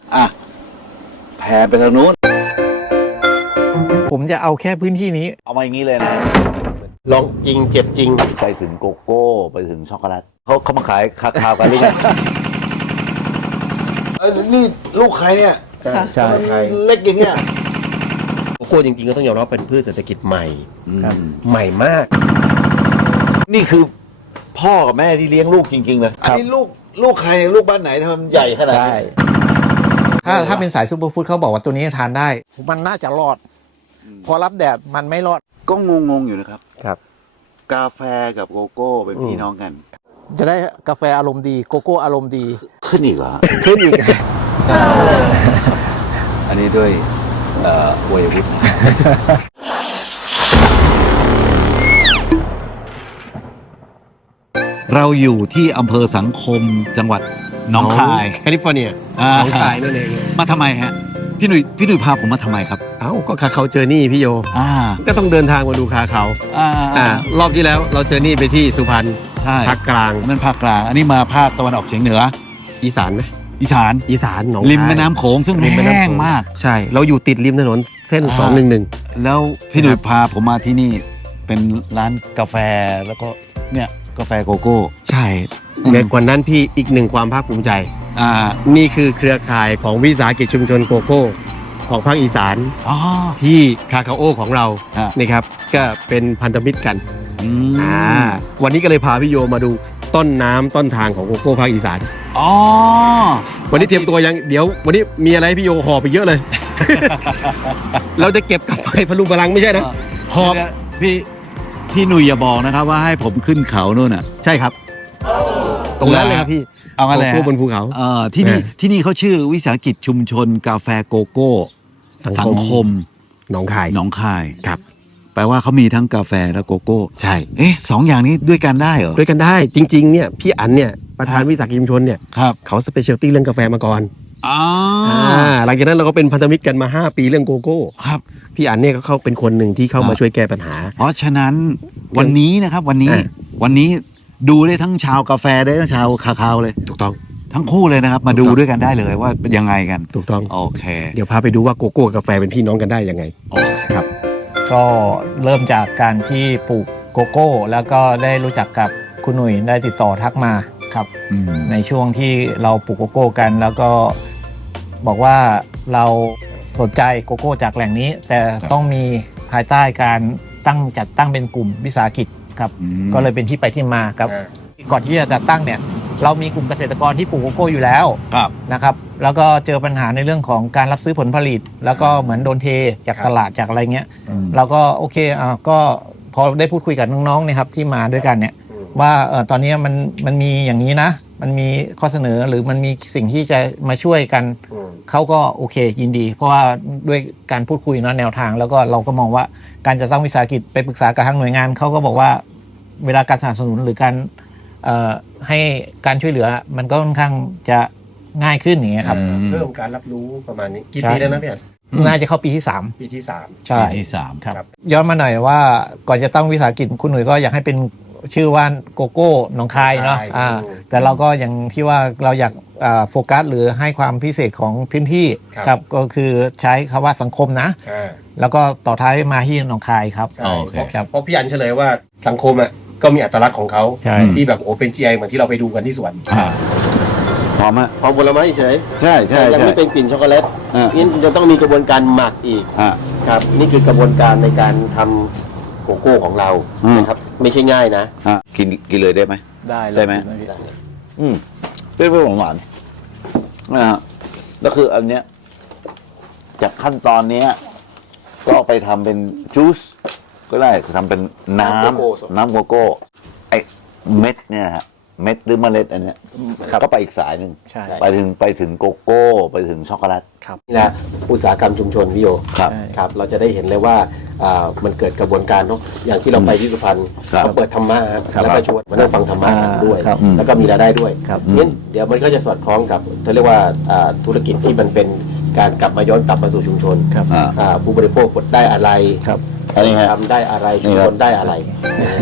อ่ะแผ่ไปทางนู้นผมจะเอาแค่พื้นที่นี้เอามาอย่างนี้เลยนะลองจริงเจ็บจริงไปถึงโกโก้ไปถึงช็อกโกแลตเขามาขายคาคาวกันหรือไงนี่ลูกใครเนี่ยใช่เล็กอย่างเงี้ยโกโก้จริงๆก็ต้องยอมรับเป็นพืชเศรษฐกิจใหม่ครับใหม่มากนี่คือพ่อกับแม่ที่เลี้ยงลูกจริงๆเลยอันนี้ลูกใครลูกบ้านไหนทำไมมันใหญ่ขนาดนี้ถ้าเป็นสายซูเปอร์ฟู้ดเขาบอกว่าตัวนี้ทานได้ มันน่าจะรอด พอรับแดดมันไม่รอดก็งงอยู่นะครับครับกาแฟกับโกโก้เป็นพี่น้องกันจะได้กาแฟอารมณ์ดีโกโก้อารมณ์ดีขึ้นอีกเหรอขึ้นอีกอันนี้ด้วยวัยวุฒิเราอยู่ที่อำเภอสังคมจังหวัดหนองคายแคลิฟอร์เนียหนองคายนั่นเองมาทำไมฮะพี่หนุ่ยพาผมมาทำไมครับเอ้าก็คาเขาเจอนี่พี่โยอ่าก็ต้องเดินทางมาดูคาเขารอบที่แล้วเราเจอนี่ไปที่สุพรรณใช่ภาคกลางนั่นภาคกลางอันนี้มาภาคตะวันออกเฉียงเหนืออีสานไหมอีสานอีสานหนองคายริมแม่น้ำโขงซึ่งริมแม่น้ำแห้งโขงมากใช่ เราอยู่ติดริมถนนเส้น 211 แล้วพี่หนุ่ยพาผมมาที่นี่เป็นร้านกาแฟแล้วก็เนี่ยกาแฟโกโก้ใช่เด็กกว่านั้นพี่อีกหนึ่งความภาคภูมิใจอ่านี่คือเครือข่ายของวิสาหกิจชุมชนโกโก้ของภาคอีสานอ๋อที่คาคาโอของเราอ่ะนี่ครับก็เป็นพันธมิตรกันอืมวันนี้ก็เลยพาพี่โยมาดูต้นน้ำต้นทางของโกโก้ภาคอีสานอ๋อวันนี้เตรียมตัวยังเดี๋ยววันนี้มีอะไรให้พี่โยหอบไปเยอะเลย เราจะเก็บกลับไปพลุงพลังไม่ใช่นะหอบพี่หนุ่ยอย่าบอกนะครับว่าให้ผมขึ้นเขานู่นน่ะใช่ครับ ตรงนั้นเลยครับพี่เอางั้นเลยโกโก้บนภูเขาที่นี่เขาชื่อวิสาหกิจชุมชนกาแฟโกโก้ สังคมหนองคายหนองคายครับแปลว่าเขามีทั้งกาแฟและโกโก้ใช่เอ๊ะสองอย่างนี้ด้วยกันได้เหรอด้วยกันได้จริงๆเนี่ยพี่อั๋นเนี่ยประธานวิสาหกิจชุมชนเนี่ยครับเขาสเปเชียลตี้เรื่องกาแฟมาก่อนอ๋อหลังจากนั้นเราก็เป็นพันธมิตรกันมา 5 ปีเรื่องโกโก้ครับพี่อั๋นเนี่ยก็เข้าเป็นคนหนึ่งที่เข้ามาช่วยแก้ปัญหาเพราะฉะนั้นวันนี้นะครับวันนี้อ่ะวันนี้ดูได้ทั้งชาวกาแฟได้ทั้งชาวคาคาวเลยถูกต้องทั้งคู่เลยนะครับ มาดูด้วยกันได้เลยว่าเป็นยังไงกันถูกต้องโอเคเดี๋ยวพาไปดูว่าโกโก้กับกาแฟเป็นพี่น้องกันได้ยังไงโอเคครับก็เริ่มจากการที่ปลูกโกโก้ แล้วก็ได้รู้จักกับคุณหนุ่ยได้ติดต่อทักมาครับอืมในช่วงที่เราปลูกโกโก้กัน แล้วก็บอกว่าเราสนใจโกโก้จากแหล่งนี้ แต่ต้องมีภายใต้การจัดตั้งเป็นกลุ่มวิสาหกิจครับอืมก็เลยเป็นที่ไปที่มาครับ ก่อนที่จะจัดตั้งเนี่ยเรามีกลุ่มเกษตรกรที่ปลูกโกโก้อยู่แล้วครับนะครับแล้วก็เจอปัญหาในเรื่องของการรับซื้อผลผลิต แล้วก็เหมือนโดนเทจากตลาดจากอะไรเงี้ย เราก็โอเคก็พอได้พูดคุยกับน้องๆเนี่ยครับที่มาด้วยกันเนี่ยว่าตอนนี้มันมีอย่างนี้นะ มันมีข้อเสนอหรือมันมีสิ่งที่จะมาช่วยกันเขาก็โอเคยินดี เพราะว่าด้วยการพูดคุยเนาะแนวทาง แล้วก็เราก็มองว่าการจะตั้งวิสาหกิจไปปรึกษากับทางหน่วยงานเขาก็บอกว่าเวลาการสนับสนุนหรือการให้การช่วยเหลือมันก็ค่อนข้างจะง่ายขึ้นอย่างเงี้ยครับเพิ่มการรับรู้ประมาณนี้กี่ปีแล้วนะพี่อั๋นน่าจะเข้าปีที่ 3 ปีที่ 3 ใช่ที่สามครับย้อนมาหน่อยว่าก่อนจะตั้งวิสาหกิจคุณหนุ่ยก็อยากให้เป็นชื่อว่าโกโก้หนองคายเนาะแต่เราก็อย่างที่ว่าเราอยากโฟกัสหรือให้ความพิเศษของพื้นที่ครับก็คือใช้คำว่าสังคมนะแล้วก็ต่อท้ายมาที่หนองคายครับโอเคครับเพราะพี่อั๋นเฉลยว่าสังคมอ่ะก็มีอัตลักษณ์ของเขาใช่ที่แบบโอ้เป็น GI เหมือนที่เราไปดูกันที่สวนพร้อมฮะพอผลไม้เฉยใช่ใช่ยังใช่ไม่เป็นกลิ่นช็อกโกแลต งั้นจะต้องมีกระบวนการหมักอีกอ่ะครับนี่คือกระบวนการในการทำโกโก้ของเรานะครับไม่ใช่ง่ายนะกินเลยได้ไหม ได้ไหม เปรี้ยวๆหวานๆนะฮะแล้วคืออันเนี้ยจากขั้นตอนเนี้ยก็เอาไปทำเป็นจูสก็ได้ทำเป็นน้ำโกโก้ไอเม็ดเนี่ยฮะเม็ดหรือเมล็ดอันเนี้ยก็ไปอีกสายหนึ่งใช่ไปถึงโกโก้ไปถึงช็อกโกแลตนี่แหละอุตสาหกรรมชุมชนพี่โยครับครับเราจะได้เห็นเลยว่ามันเกิดกระบวนการเนาะอย่างที่เราไปที่สุพรรณครับเขาเปิดธรรมะครับแล้วก็ชวนมานั่งฟังธรรมะกันด้วยครับแล้วก็มีรายได้ด้วยครับงั้นเดี๋ยวมันก็จะสอดคล้องกับเขาเรียกว่าธุรกิจที่มันเป็นการกลับมาย้อนกลับมาสู่ชุมชนครับผู้บริโภคได้อะไรครับอันนี้ฮะทำได้อะไรชุมชนได้อะไร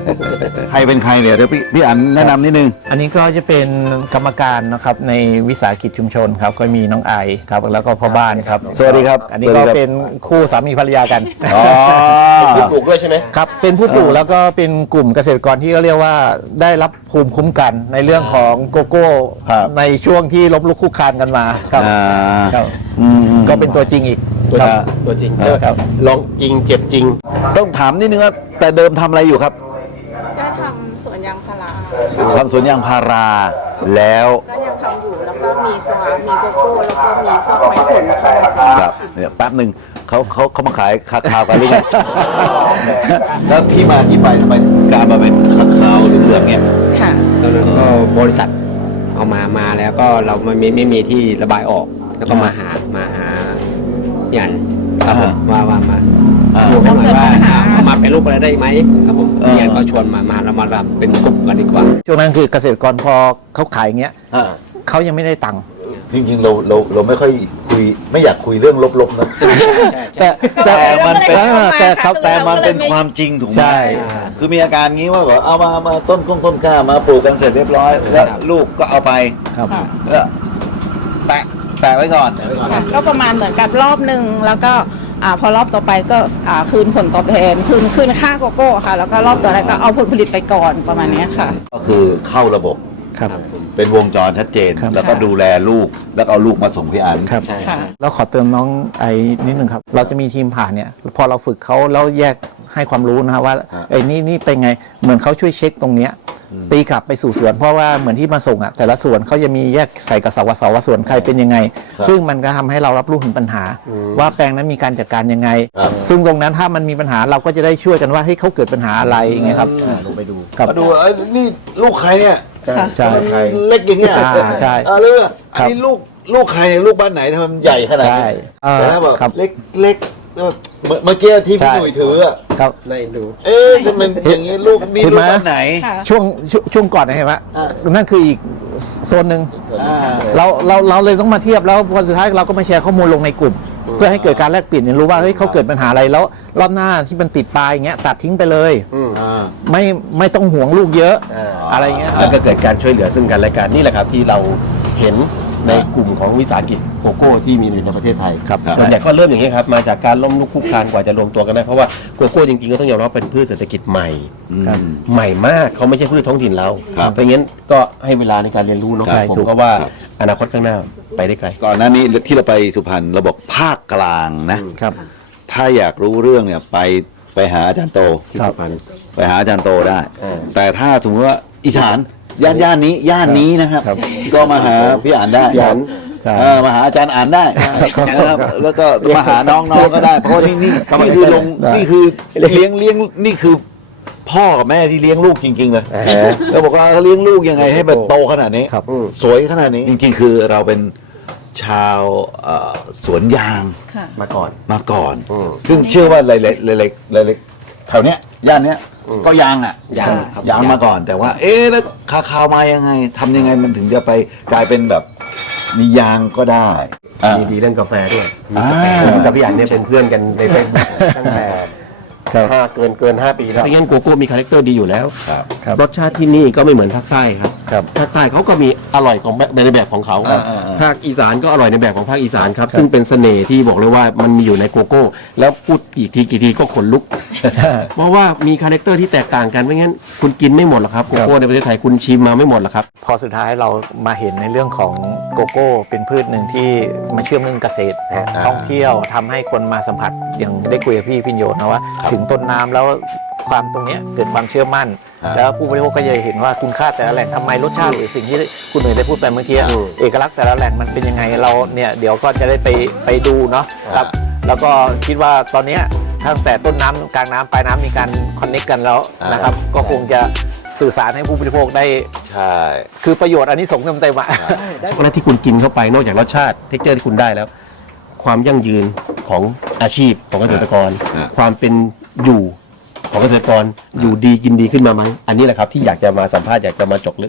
ใครเป็นใครเนี่ยเดี๋ยวพี่อันแนะนำนิดนึงอันนี้ก็จะเป็นกรรมการนะครับในวิสาหกิจชุมชนครับก็มีน้องไอครับแล้วก็พ่อบ้านครับสวัสดีครับอันนี้ก็เป็นคู่สามีภรรยากันอ๋อผู้ปลูกด้วยใช่ไหมครับเป็นผู้ปลูกแล้วก็เป็นกลุ่มเกษตรกรที่เขาเรียกว่าได้รับภูมิคุ้มกันในเรื่องของโกโก้ครับในช่วงที่ล้มลุกคลุกคลานกันมาครับ ครับ ก็เป็นตัวจริงอีกตัวจริงครับลองจริงเจ็บจริงต้องถามนิดนึงว่าแต่เดิมทำอะไรอยู่ครับก็ทำสวนยางพาราทำสวนยางพาราแล้วก็ยังทำอยู่แล้วก็มีฟ้ามีโกโก้แล้วก็มีพวกไม้ผลเข้ามาใส่ครับเนี่ยแป๊บหนึ่งเขามาขายคาคาวกันหรือไง แล้วที่มาที่ไปทำไมการมาเป็นคาคาวเหลืองๆเนี่ยค่ะแล้วก็บริษัทเอามาแล้วก็เราไม่มีที่ระบายออก แล้วก็มาหาพี่อันครับผมว่ามาอ่าดูให้หน่อยว่าเอามาเป็นรูปอะไรได้ไหมครับผมอ่าพี่อันก็ชวนมาเรามาทำเป็นกลุ่มกันดีกว่าช่วงนั้นคือเกษตรกรพอเขาขายอย่างเงี้ยอ่าเขายังไม่ได้ตังค์จริงๆเราไม่ค่อยคุยไม่อยากคุยเรื่องลบๆนะแต่แต่แต่มันเป็นแต่เขาแต่มันเป็นความจริงถูกไหมใช่คือมีอาการงี้ว่าแบบเอามาต้นกล้ามาปลูกกันเสร็จเรียบร้อย แล้วลูกก็เอาไปครับแล้วแปะไว้ก่อนค่ะก็ประมาณเหมือนกับรอบหนึ่งแล้วก็พอรอบต่อไปก็คืนผลตอบแทนคืนค่าโกโก้ค่ะ แล้วก็รอบต่อไปก็เอาผลผลิตไปก่อนประมาณเนี้ยค่ะก็คือเข้าระบบครับเป็นวงจรชัดเจนครับแล้วก็ดูแลลูกแล้วก็เอาลูกมาส่งพี่อันครับค่ะแล้วขอเติมน้องไอ้นิดนึงครับ เราจะมีทีมผ่านเนี่ย พอเราฝึกเขาแล้วแยกให้ความรู้นะครับว่าไอ้นี่เป็นไงเหมือนเขาช่วยเช็คตรงเนี้ยตีกลับไปสู่สวนเพราะว่าเหมือนที่มาส่งอ่ะแต่ละสวนเขาจะมีแยกใส่กระสอบว่าสวนใครเป็นยังไง ซึ่งมันก็ทำให้เรารับรู้ถึงปัญหา ว่าแปลงนั้นมีการจัดการยังไง ซึ่งตรงนั้นถ้ามันมีปัญหาเราก็จะได้ช่วยกันว่าให้เขาเกิดปัญหาอะไรอย่างเงี้ยครับลงไปดูครับมาดูนี่ลูกใครเนี่ยใช่เล็กอย่างเงี้ยใช่เรื่องอันครับนี้ลูกใครลูกบ้านไหนทำไมมันใหญ่ขนาดใช่นี้เออแต่ถ้าแบบครับเล็กเมื่อกี้ที่พี่ใช่หนุ่ยถืออะครับในดูเอ๊ะทำไมอย่างงี้ลูกนี่คุณลูกม้าบ้านไหนค่ะช่วงก่อนนะเห็นไหมนั่นคืออีกโซนหนึ่งอ่าเราเลยต้องมาเทียบแล้วพอสุดท้ายเราก็มาแชร์ข้อมูลลงในกลุ่ม เพื่อให้เกิดการแลกเปลี่ยนเรียนรู้ว่าเฮ้ยเขาเกิดปัญหาอะไรแล้วรอบหน้าที่มันติดปลายอย่างเงี้ยตัดทิ้งไปเลยอ่าไม่ต้องห่วงลูกเยอะ อะไรเงี้ยแล้วก็เกิดการช่วยเหลือซึ่งกันและกันนี่แหละครับที่เราเห็นในกลุ่มของวิสาหกิจโกโก้ที่มีอยู่ในประเทศไทยครับส่วนใหญ่ก็เริ่มอย่างนี้ยครับมาจากการล้มลุกคลุกคลานกว่าจะรวมตัวกันได้เพราะว่าโกโก้จริงๆก็ต้องยอมรับเป็นพืชเศรษฐกิจใหม่ครับใหม่มากเขาไม่ใช่พืชท้องถิ่นเราครับเพราะงั้นก็ให้เวลาในการเรียนรู้เนาะใช่ผมถูกก็ว่าอนาคตข้างหน้าไปได้ไกลก่อนหน้านี้ที่เราไปสุพรรณเราบอกภาคกลางนะครับถ้าอยากรู้เรื่องเนี่ยไปหาอาจารย์โตที่สุพรรณไปหาอาจารย์โตได้าแต่ถ้าสมมติว่าอีสานย่านนี้นะครับครับก็มาหาพี่อ่านได้พี่อันใช่มาหาอาจารย์อ่านได้นะครับแล้วก็มาหาน้องๆก็ได้ เพราะนี่คือลงได้นี่คือเลี้ยงนี่คือพ่อกับแม่ที่เลี้ยงลูกจริง ๆ เลยแล้วบอกว่าเขาเลี้ยงลูกยังไงให้แบบโตขนาดนี้ครับสวยขนาดนี้ จริง ๆ คือเราเป็นชาวสวนยางค่ะมาก่อนมาก่อนอืมซึ่งเชื่อว่าหลายๆแถวเนี้ยย่านเนี้ยก็ยางอ่ะยางครับยางมาก่อน แต่ว่า เอ๊ะแล้วคาคาวมายังไงทำยังไงมันถึงจะไปกลายเป็นแบบมียางก็ได้อ่ามีดีเรื่องกาแฟด้วยมีอ่าผมกับพี่อันเนี่ยเป็นเพื่อนกันในเฟซบุ๊กตั้งแต่ครับเกิน 5 ปีแล้วเพราะงั้นโกโก้มีคาแรคเตอร์ดีอยู่แล้วครับรสชาติที่นี่ก็ไม่เหมือนภาคใต้ครับครับภาคใต้เขาก็มีอร่อยของในแบบของเขาครับอ่าๆๆภาคอีสานก็อร่อยในแบบของภาคอีสานครับ ซึ่งเป็นเสน่ห์ที่บอกเลยว่ามันมีอยู่ในโกโก้ แล้วพูดกี่ทีก็ขนลุก เพราะว่ามีคาแรคเตอร์ที่แตกต่างกันไม่งั้นคุณกินไม่หมดหรอกครับโกโก้ในประเทศไทยคุณชิมมาไม่หมดหรอกครับพอสุดท้ายเรามาเห็นในเรื่องของโกโก้เป็นพืชหนึ่งที่มาเชื่อมเรื่องเกษตรท่องเที่ยวทำให้คนมาสัมผัสอย่างได้คุยกับพี่พิญโยนะว่า ถึงต้นน้ำแล้วความตรงเนี้ยเกิดความเชื่อมั่น แล้วผู้บริโภคก็จะเห็นว่าคุณค่าแต่ละแหล่งทำไมรสชาติหรือสิ่งที่คุณหนุ่ยได้พูดไปเมื่อกี้เอกลักษณ์แต่ละแหล่งมันเป็นยังไงเราเนี่ยเดี๋ยวก็จะได้ไปดูเนาะครับแล้วก็คิดว่าตอนเนี้ยตั้งแต่ต้นน้ำกลางน้ำปลายน้ำมีการคอนเนคกันแล้วนะครับก็คงจะสื่อสารให้ผู้บริโภคได้ใช่คือประโยชน์อันนี้ส่งเต็มๆอ่ะช็อกโกแลตที่คุณกินเข้าไปนอกจากรสชาติเท็กเจอร์ที่คุณได้แล้ว ความยั่งยืนของอาชีพของเกษตรกร ความเป็นอยู่ของเกษตรกรอยู่ดีกินดีขึ้นมาไหมอันนี้แหละครับที่อยากจะมาสัมภาษณ์อยากจะมาเจาะลึก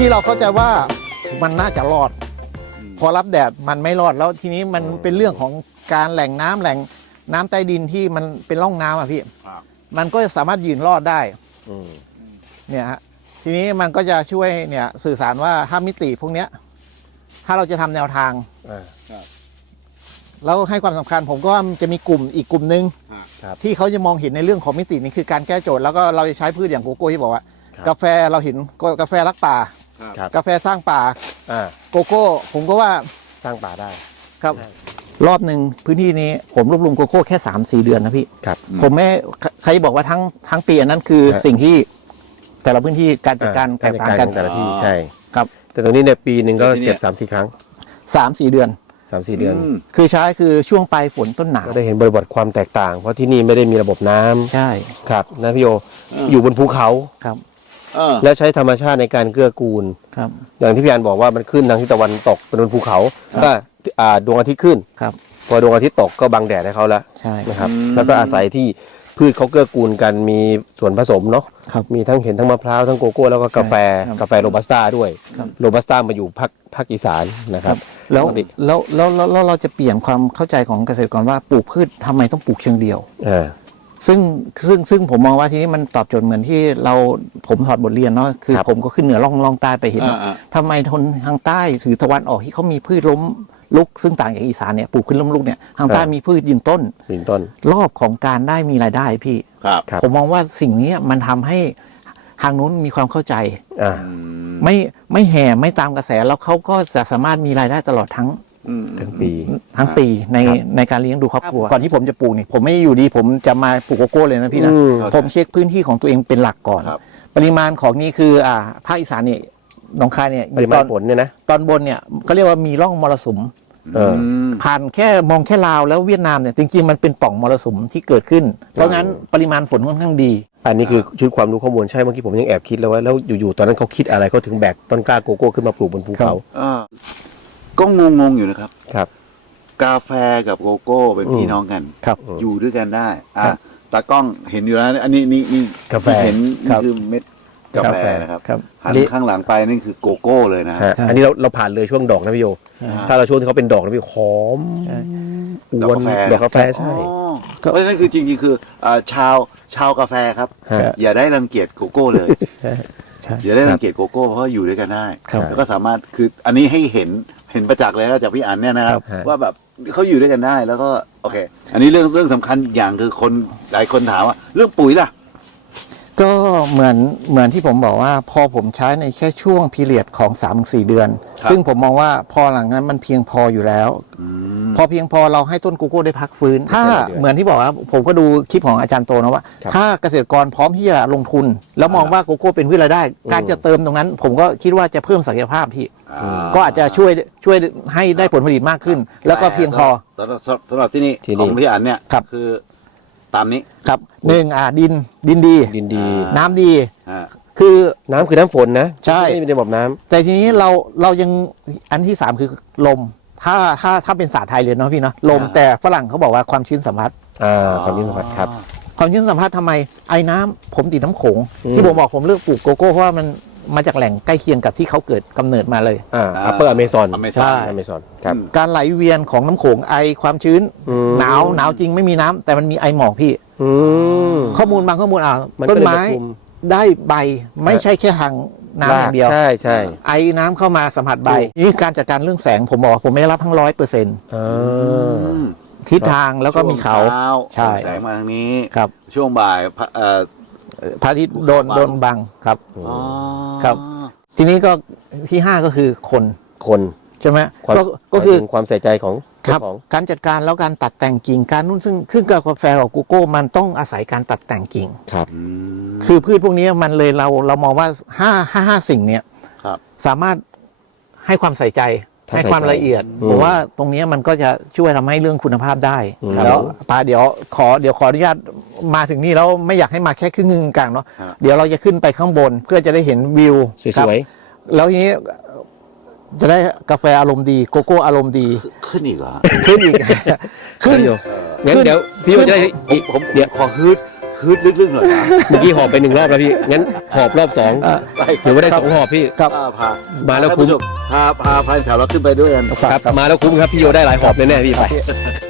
ที่เราเข้าใจว่ามันน่าจะรอด พอรับแดดมันไม่รอดแล้วทีนี้มันเป็นเรื่องของการแหล่งน้ำใต้ดินที่มันเป็นร่องน้ำอ่ะพี่ มันก็สามารถยืนรอดได้เนี่ยฮะทีนี้มันก็จะช่วยเนี่ยสื่อสารว่าถ้ามิติพวกเนี้ยถ้าเราจะทำแนวทางแล้วให้ความสำคัญผมก็ว่ามันจะมีกลุ่มอีกกลุ่มนึงที่เขาจะมองเห็นในเรื่องของมิตินี้คือการแก้โจทย์แล้วก็เราจะใช้พืชอย่างโกโก้ที่บอกว่ากาแฟเราเห็นกาแฟรักป่ากาแฟสร้างป่าโกโก้ผมก็ว่าสร้างป่าได้ครับรอบหนึ่งพื้นที่นี้ผมรวบรวมโกโก้แค่ 3-4 เดือนนะพี่ผมไม่ใครบอกว่าทั้งปีอันนั้นคือสิ่งที่แต่ละพื้นที่การจัดการแตกต่างกันแต่ละที่ใช่ครับแต่ตรงนี้เนี่ยปีหนึ่งก็เก็บ 3-4 ครั้ง 3-4 เดือน 3-4 เดือนคือใช้คือช่วงปลายฝนต้นหนาวได้เห็นบริบทความแตกต่างเพราะที่นี่ไม่ได้มีระบบน้ำใช่ครับนะพี่โยอยู่บนภูเขาครับแล้วใช้ธรรมชาติในการเกื้อกูลครับอย่างที่พี่อันบอกว่ามันขึ้นทางทิศตะวันตกเป็นบนภูเขาก็ดวงอาทิตย์ขึ้นครับพอดวงอาทิตย์ตกก็บังแดดให้เขาแล้วใช่นะครับแล้วก็อาศัยที่พืชเขาเกื้อกูลกันมีส่วนผสมเนาะมีทั้งเห็นทั้งมะพร้าวทั้งโกโก้แล้วก็กาแฟโรบัสต้าด้วยโรบัสต้ามาอยู่ภาคอีสานนะครับแล้วเราจะเปลี่ยนความเข้าใจของเกษตรกรว่าปลูกพืชทำไมต้องปลูกเชิงเดียวซึ่งผมมองว่าทีนี้มันตอบโจทย์เหมือนที่ผมถอดบทเรียนเนาะคือผมก็ขึ้นเหนือล่องใต้ไปเห็นทำไมทางใต้หรือตะวันออกที่เขามีพืชล้มลุกซึ่งต่างจากอีสานเนี่ยปลูกขึ้นล้มลุกเนี่ยทางใต้มีพืชยืนต้นรอบของการได้มีรายได้พี่ผมมองว่าสิ่งนี้มันทำให้ทางนู้นมีความเข้าใจไม่แห่ไม่ตามกระแสแล้วเขาก็จะสามารถมีรายได้ตลอดทั้งปีในการเลี้ยงดูครอบครัวก่อนที่ผมจะปลูกเนี่ยผมไม่อยู่ดีผมจะมาปลูกโกโก้เลยนะพี่นะผมเช็คพื้นที่ของตัวเองเป็นหลักก่อนปริมาณของนี่คือภาคอีสานเนี่ยหนองคายเนี่ยปริมาณฝนเนี่ยนะตอนบนเนี่ยก็เรียกว่ามีร่องมรสุมผ่านมองแค่ลาวแล้วเวียดนามเนี่ยจริงๆมันเป็นปล่องมรสุมที่เกิดขึ้นเพราะงั้นปริมาณฝนค่อนข้างดีอันนี้คือชุดความรู้ข้อมูลใช่เมื่อกี้ผมยังแอบคิดแล้วว่าแล้วอยู่ๆตอนนั้นเขาคิดอะไรเขาถึงแบกต้นกล้าโกโก้ขึ้นมาปลูกบนภูเขาก็งงอยู่นะครับกาแฟกับโกโก้เป็นพี่น้องกันอยู่ด้วยกันได้ตากล้องเห็นอยู่แล้วอันนี้นี่กาแฟเห็นนี่คือเม็ดกาแฟนะครับหันข้างหลังไปนี่คือโกโก้เลยนะอันนี้เราผ่านเลยช่วงดอกนะพี่โยถ้าเราช่วงที่เขาเป็นดอกนะพี่หอมดอกกาแฟใช่เพราะฉะนั้นคือจริงๆคือชาวกาแฟครับอย่าได้รังเกียจโกโก้เลยอย่าได้รังเกียจโกโก้เพราะอยู่ด้วยกันได้แล้วก็สามารถคืออันนี้ให้เห็นประจักษ์เลยนะจากพี่อั๋นเนี่ยนะครับว่าแบบเขาอยู่ด้วยกันได้แล้วก็โอเคอันนี้เรื่องสำคัญอีกอย่างคือคนหลายคนถามว่าเรื่องปุ๋ยล่ะก็เหมือนที่ผมบอกว่าพอผมใช้ในแค่ช่วงพีเรียดของ 3-4 เดือนซึ่งผมมองว่าพอหลังนั้นมันเพียงพออยู่แล้วพอเพียงพอเราให้ต้นโกโก้ได้พักฟื้นถ้าเหมือนที่บอกว่าผมก็ดูคลิปของอาจารย์โตนะว่าถ้าเกษตรกรพร้อมที่จะลงทุนแล้วมองว่าโกโก้เป็นพืชรายได้การจะเติมตรงนั้นผมก็คิดว่าจะเพิ่มศักยภาพที่ก็อาจจะช่วยให้ได้ผลผลิตมากขึ้นแล้วก็เพียงพอสำหรับที่นี่ของพี่อั๋นเนี่ยคือตามนี้ครับ1ดินดีน้ำดีคือน้ำคือน้ำฝนนะใช่ไม่เป็นระบบน้ำแต่ทีนี้เรายังอันที่3คือลมถ้าเป็นศาสตร์ไทยเลยเนาะพี่เนาะลมแต่ฝรั่งเขาบอกว่าความชื้นสัมผัสความชื้นสัมผัสครับความชื้นสัมผัสทำไมไอ้น้ำผมติดน้ำโขงที่ผมบอกผมเลือกปลูกโกโก้เพราะว่ามันมาจากแหล่งใกล้เคียงกับที่เขาเกิดกำเนิดมาเลยอัปเปอร์อเมซอนใช่อเมซอนครับการไหลเวียนของน้ำโขงไอความชื้นหนาวจริงไม่มีน้ำแต่มันมีไอหมอกพี่ข้อมูลบางข้อมูลต้นไม้ได้ใบไม่ใช่แค่ทางน้ำอย่างเดียวใช่ไอน้ำเข้ามาสัมผัสใบนี่การจัดการเรื่องแสงผมบอกผมไม่ได้รับทั้ง100%ทิศทางแล้วก็มีเขาใช่แสงมาทางนี้ครับช่วงบ่ายพระอาทิตย์โดนบังครับครับทีนี้ก็ที่5ก็คือคนใช่ไหมก็คือความใส่ใจของครับการจัดการแล้วการตัดแต่งกิ่งการนู่นซึ่งขึ้นกับกาแฟของโกโก้มันต้องอาศัยการตัดแต่งกิ่งครับคือพืชพวกนี้มันเลยเรามองว่า5สิ่งเนี้ยสามารถให้ความใส่ใจให้ความละเอียดผมว่าตรงนี้มันก็จะช่วยทำให้เรื่องคุณภาพได้แล้วเดี๋ยวขออนุญาตมาถึงนี่แล้วไม่อยากให้มาแค่ครึ่งกลางเนาะเดี๋ยวเราจะขึ้นไปข้างบนเพื่อจะได้เห็นวิวสวยๆแล้วทีนี้จะได้กาแฟอารมณ์ดีโกโก้อารมณ์ดีขึ้นอีกเหรอขึ้นอีกขึ้นอยู่งั้นเดี๋ยวพี่จะได้ผมขอฮึดฮึดลึกๆหน่อยนะเมื่อกี้หอบไป1 รอบแล้วพี่ งั้นหอบรอบ 2ถือว่าได้2 หอบพี่ครับพามาแล้วคุ้มพาแฟนแถวเราขึ้นไปด้วยกันครับ มาแล้วคุ้มครับ พี่โยได้หลายหอบแน่ๆพี่ไป